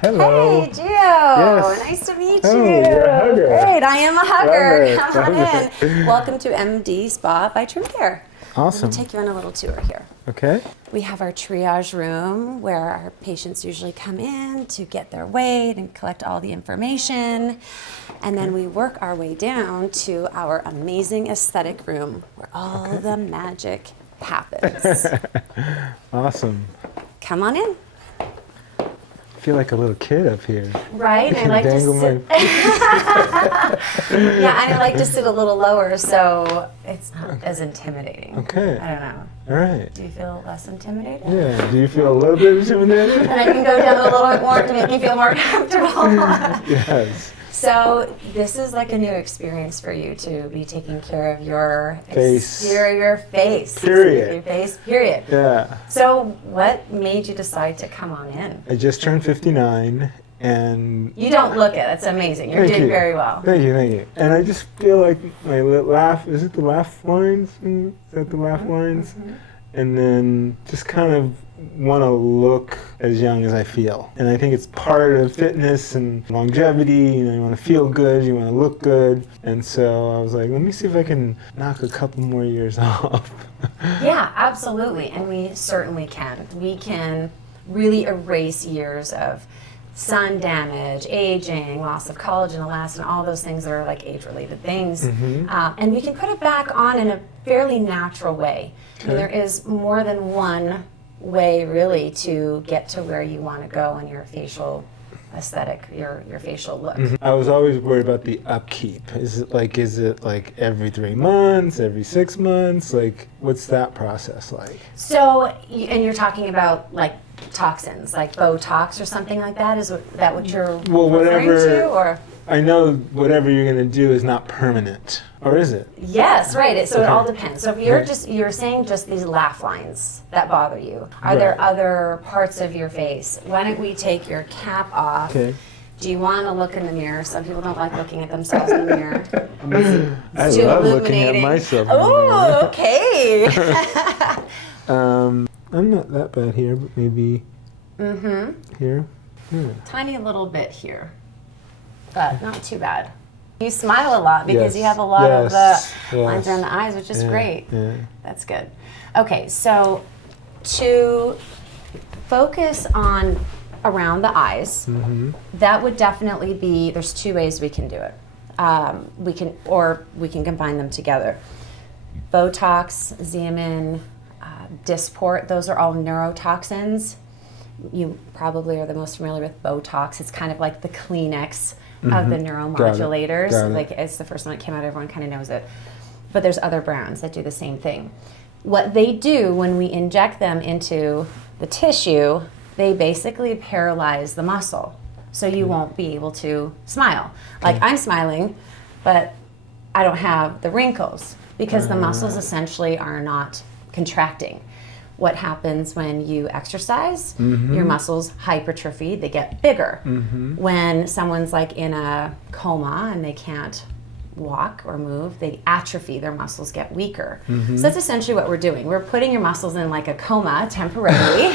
Hello. Hey, Gio. Yes. Nice to meet Oh, you. you're a hugger. Great. I am a hugger. Love it. Come on Love in. Welcome to MD Spa by Junkeez. Awesome. Let me take you on a little tour here. Okay. We have our triage room where our patients usually come in to get their weight and collect all the information. And then we work our way down to our amazing aesthetic room where all the magic happens. Awesome. Come on in. I feel like a little kid up here. Right? I like to sit. Yeah, I like to sit a little lower so it's not as intimidating. Okay. I don't know. All right. Do you feel less intimidated? Yeah. Do you feel a little bit intimidated? And I can go down a little bit more to make you feel more comfortable. Yes. So this is like a new experience for you to be taking care of your Face. exterior face. Period. Your face, period. Yeah. So what made you decide to come on in? I just turned 59 and... You don't look it. It's amazing. You're doing very well. Thank you, thank you. And I just feel like my laugh, is it the laugh lines? Is that the laugh lines? Mm-hmm. And then just kind of want to look as young as I feel. And I think it's part of fitness and longevity. You know, you want to feel good, you want to look good. And so I was like, let me see if I can knock a couple more years off. Yeah, absolutely. And we certainly can. We can really erase years of sun damage, aging, loss of collagen, elastin, all those things that are like age-related things. Mm-hmm. And we can put it back on in a fairly natural way. I mean, there is more than one way really to get to where you want to go in your facial aesthetic, your facial look. Mm-hmm. I was always worried about the upkeep. Is it like every 3 months, every 6 months? Like, what's that process like? So, and you're talking about like toxins, like BOTOX or something like that? Is that what you're referring to? Or? I know whatever you're going to do is not permanent. Or is it? Yes, right. So Okay. it all depends. So if you're saying just these laugh lines that bother you. Are there Right. other parts of your face? Why don't we take your cap off? Okay. Do you want to look in the mirror? Some people don't like looking at themselves in the mirror. I It's too love looking at illuminating. myself. In the Oh, okay. mirror. I'm not that bad here, but maybe here. Yeah. Tiny little bit here, but not too bad. You smile a lot because Yes. you have a lot of the Yes. lines around the eyes, which is Yeah. great. Yeah. That's good. Okay, so to focus on around the eyes, that would definitely be, there's two ways we can do it. We can combine them together. BOTOX, Xeomin, Dysport, those are all neurotoxins. You probably are the most familiar with BOTOX. It's kind of like the Kleenex of the neuromodulators. Got it. Like it's the first one that came out, everyone kind of knows it. But there's other brands that do the same thing. What they do when we inject them into the tissue, they basically paralyze the muscle. So you won't be able to smile. Like I'm smiling, but I don't have the wrinkles because the muscles essentially are not contracting. What happens when you exercise? Your muscles hypertrophy, they get bigger. When someone's like in a coma and they can't walk or move, they atrophy, their muscles get weaker. So that's essentially what we're doing. We're putting your muscles in like a coma temporarily,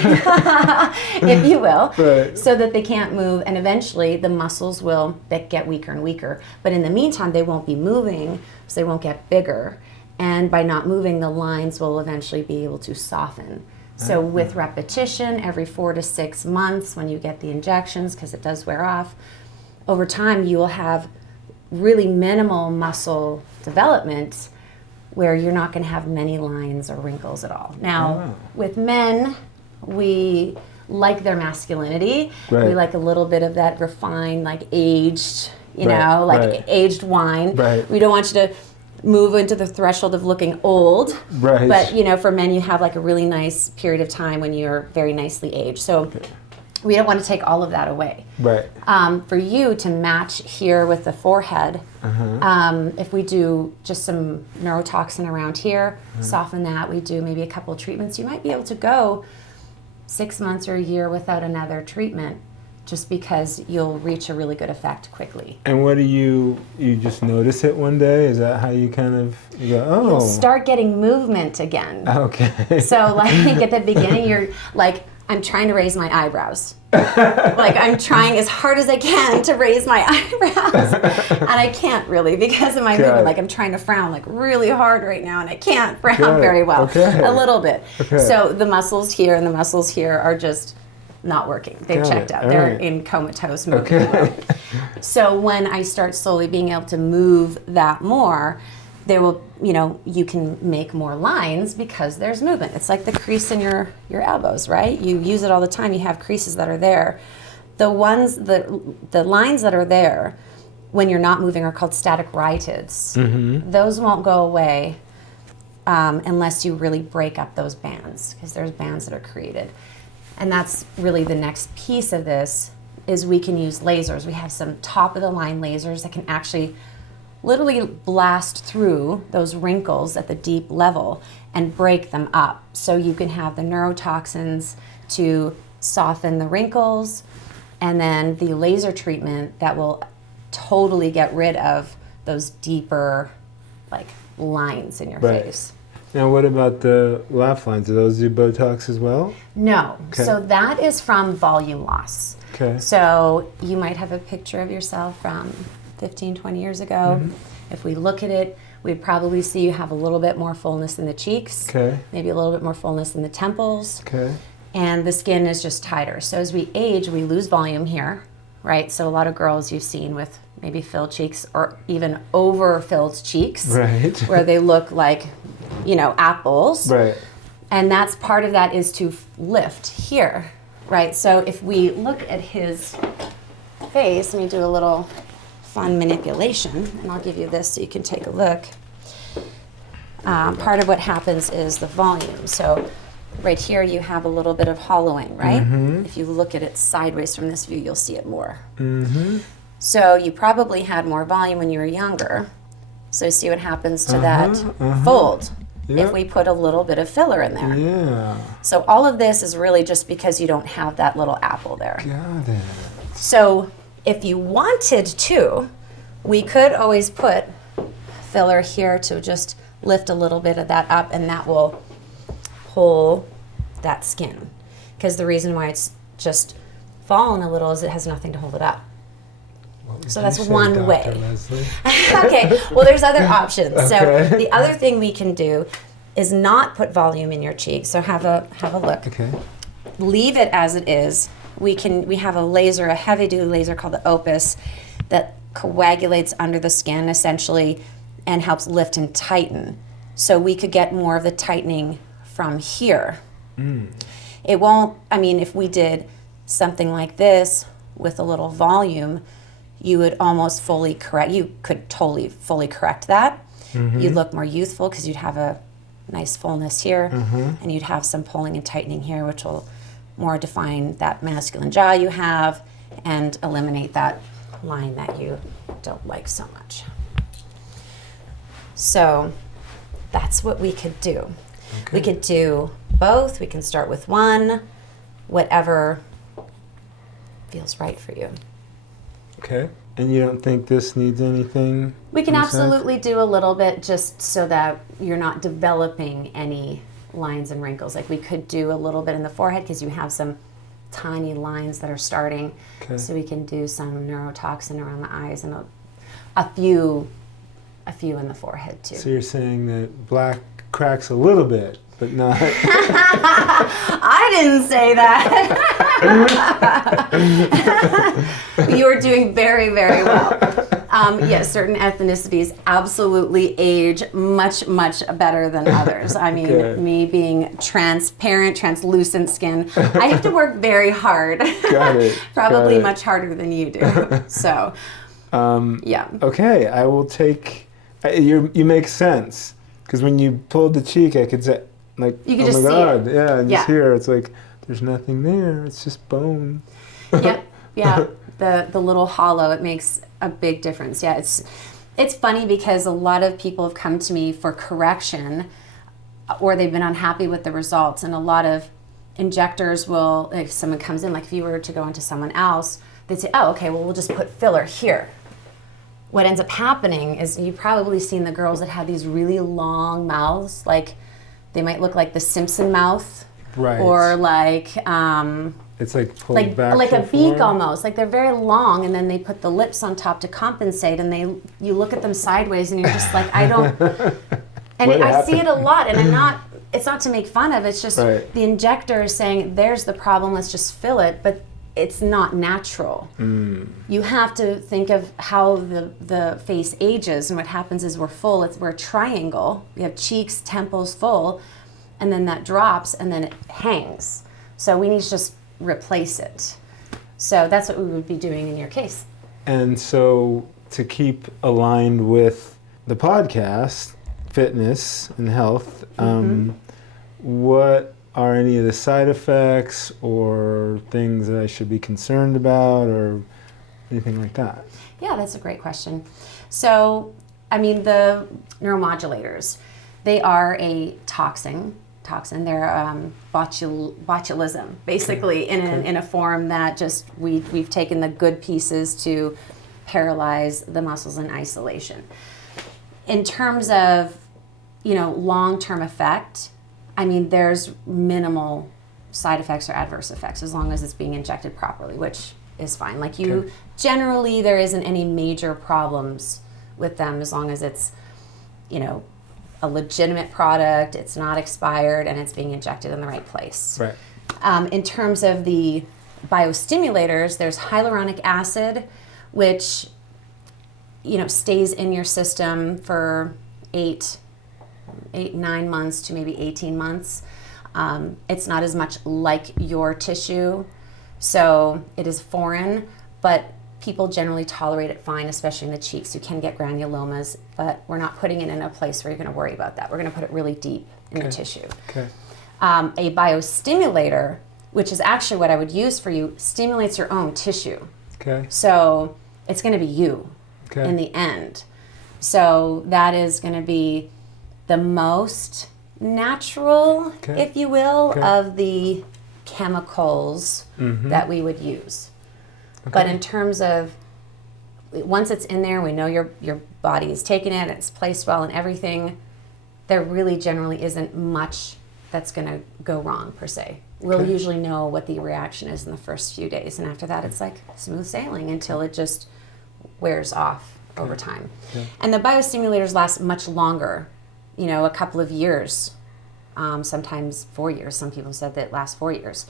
if you will, Right. so that they can't move, and eventually the muscles will get weaker and weaker. But in the meantime, they won't be moving, so they won't get bigger. And by not moving, the lines will eventually be able to soften. So with repetition, every 4 to 6 months when you get the injections, because it does wear off, over time you will have really minimal muscle development where you're not going to have many lines or wrinkles at all. Now, with men, we like their masculinity. Right. We like a little bit of that refined, like aged, Right. aged wine. Right. We don't want you to move into the threshold of looking old. Right. But, for men, you have like a really nice period of time when you're very nicely aged. So we don't want to take all of that away. Right. For you to match here with the forehead, if we do just some neurotoxin around here, soften that, we do maybe a couple of treatments, you might be able to go 6 months or a year without another treatment, just because you'll reach a really good effect quickly. And what do you just notice it one day? Is that how you kind of, you go, You'll oh. start getting movement again. Okay. So like at the beginning, you're like I'm trying to raise my eyebrows. Like I'm trying as hard as I can to raise my eyebrows, and I can't really because of my movement. Like I'm trying to frown like really hard right now, and I can't frown very well. A little bit. So the muscles here and the muscles here are just not working. They've checked out. They're in comatose mode. So when I start slowly being able to move that more, there will, you can make more lines because there's movement. It's like the crease in your elbows, right? You use it all the time. You have creases that are there. The lines that are there when you're not moving are called static rhytids. Those won't go away unless you really break up those bands, because there's bands that are created. And that's really the next piece of this is we can use lasers. We have some top of the line lasers that can actually literally blast through those wrinkles at the deep level and break them up. So you can have the neurotoxins to soften the wrinkles, and then the laser treatment that will totally get rid of those deeper like lines in your face. Now what about the laugh lines? Do those do Botox as well? No. So that is from volume loss. So you might have a picture of yourself from 15, 20 years ago. If we look at it, we'd probably see you have a little bit more fullness in the cheeks, maybe a little bit more fullness in the temples, and the skin is just tighter. So as we age, we lose volume here, right? So a lot of girls you've seen with maybe filled cheeks or even over-filled cheeks, where they look like, apples. And that's part of that is to lift here, right? So if we look at his face, let me do a little fun manipulation, and I'll give you this so you can take a look. Part of what happens is the volume. So right here you have a little bit of hollowing, right? If you look at it sideways from this view, you'll see it more. So you probably had more volume when you were younger. So see what happens to that fold if we put a little bit of filler in there. So all of this is really just because you don't have that little apple there. Got it. So if you wanted to, we could always put filler here to just lift a little bit of that up, and that will pull that skin. Because the reason why it's just fallen a little is it has nothing to hold it up. So that's one way. Okay, well there's other options. So the other thing we can do is not put volume in your cheek. So have a look. Leave it as it is. We have a laser, a heavy duty laser called the Opus that coagulates under the skin essentially and helps lift and tighten. So we could get more of the tightening from here. It won't, if we did something like this with a little volume, you would almost fully correct, you could totally fully correct that. You'd look more youthful because you'd have a nice fullness here, and you'd have some pulling and tightening here, which will more define that masculine jaw you have and eliminate that line that you don't like so much. So that's what we could do. We could do both. We can start with one, whatever feels right for you. And you don't think this needs anything? We can absolutely do a little bit just so that you're not developing any lines and wrinkles. Like we could do a little bit in the forehead because you have some tiny lines that are starting. So we can do some neurotoxin around the eyes and a few in the forehead too. So you're saying that black cracks a little bit, but not... I didn't say that. You are doing very, very well. Yes, certain ethnicities absolutely age much, much better than others. Me being transparent, translucent skin, I have to work very hard. Probably much harder than you do. So, yeah. Okay, I will take... You make sense. Because when you pulled the cheek, I could say, like, you could oh just my see God. it. Yeah, and just here, it's like, there's nothing there. It's just bone. Yeah. The little hollow, it makes a big difference. Yeah, it's funny because a lot of people have come to me for correction or they've been unhappy with the results, and a lot of injectors will, if someone comes in, like if you were to go into someone else, they'd say, oh, okay, well, we'll just put filler here. What ends up happening is you've probably seen the girls that have these really long mouths, like they might look like the Simpson mouth Right. or like It's like pulled back like to a beak form. almost. Like they're very long, and then they put the lips on top to compensate, and you look at them sideways, and you're just like, I don't. And What I see it a happened? lot, and it's not to make fun of. It's just Right. the injector is saying, "There's the problem. Let's just fill it," but it's not natural. You have to think of how the face ages, and what happens is we're a triangle. We have cheeks, temples full, and then that drops, and then it hangs. So we need to just replace it. So that's what we would be doing in your case. And so to keep aligned with the podcast, fitness and health, what are any of the side effects or things that I should be concerned about or anything like that? Yeah, that's a great question. So, I mean, the neuromodulators, they are a toxin. They're botulism, basically, in a form that just we've taken the good pieces to paralyze the muscles in isolation. In terms of, long-term effect, I mean, there's minimal side effects or adverse effects as long as it's being injected properly, which is fine. Like generally there isn't any major problems with them as long as it's, a legitimate product, it's not expired, and it's being injected in the right place. Right. In terms of the biostimulators, there's hyaluronic acid, which, stays in your system for 9 months to maybe 18 months. It's not as much like your tissue, so it is foreign, but people generally tolerate it fine, especially in the cheeks. You can get granulomas, but we're not putting it in a place where you're going to worry about that. We're going to put it really deep in the tissue. Okay. A biostimulator, which is actually what I would use for you, stimulates your own tissue. Okay. So it's going to be you in the end. So that is going to be the most natural, if you will, of the chemicals that we would use. But in terms of, once it's in there, we know your body is taking it, it's placed well and everything, there really generally isn't much that's going to go wrong, per se. We'll usually know what the reaction is in the first few days, and after that it's like smooth sailing until it just wears off over time. And the biostimulators last much longer, a couple of years, sometimes 4 years. Some people said that it lasts 4 years.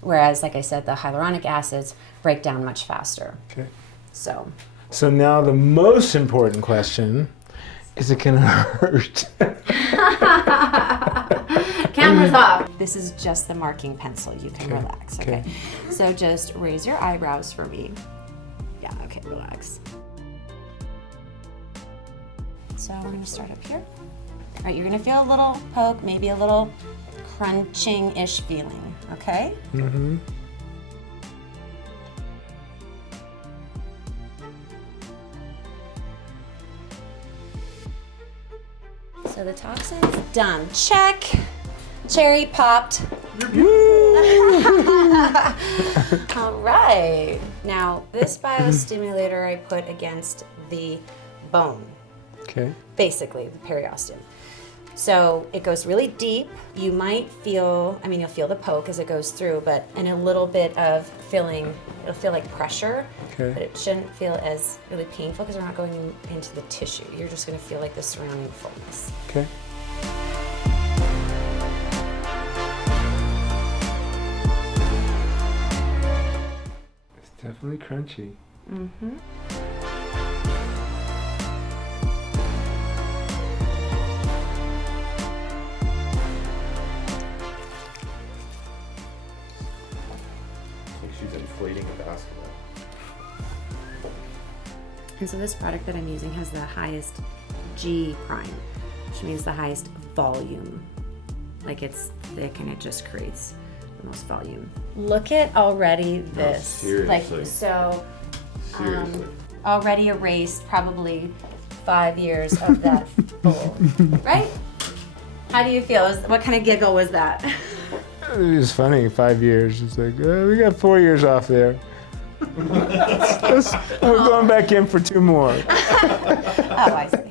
Whereas, like I said, the hyaluronic acids break down much faster. Okay. So now the most important question, is it going to hurt? Camera's off. This is just the marking pencil. You can relax, okay? So just raise your eyebrows for me. Yeah, okay, relax. So we're going to start up here. All right, you're going to feel a little poke, maybe a little crunching-ish feeling, okay? So the toxin's done. Check. Cherry popped. All right. Now, this biostimulator I put against the bone. Okay. Basically, the periosteum. So it goes really deep. You might feel, you'll feel the poke as it goes through, but in a little bit of filling, it'll feel like pressure, but it shouldn't feel as really painful because we're not going into the tissue. You're just going to feel like the surrounding fullness. Okay. It's definitely crunchy. She's inflating a basketball. And so this product that I'm using has the highest G prime, which means the highest volume. Like it's thick and it just creates the most volume. Look at already this. Seriously. Seriously. Already erased probably 5 years of that full, right? How do you feel? What kind of giggle was that? It was funny, 5 years. It's like, we got 4 years off there. We're going back in for 2 more. Oh, I see.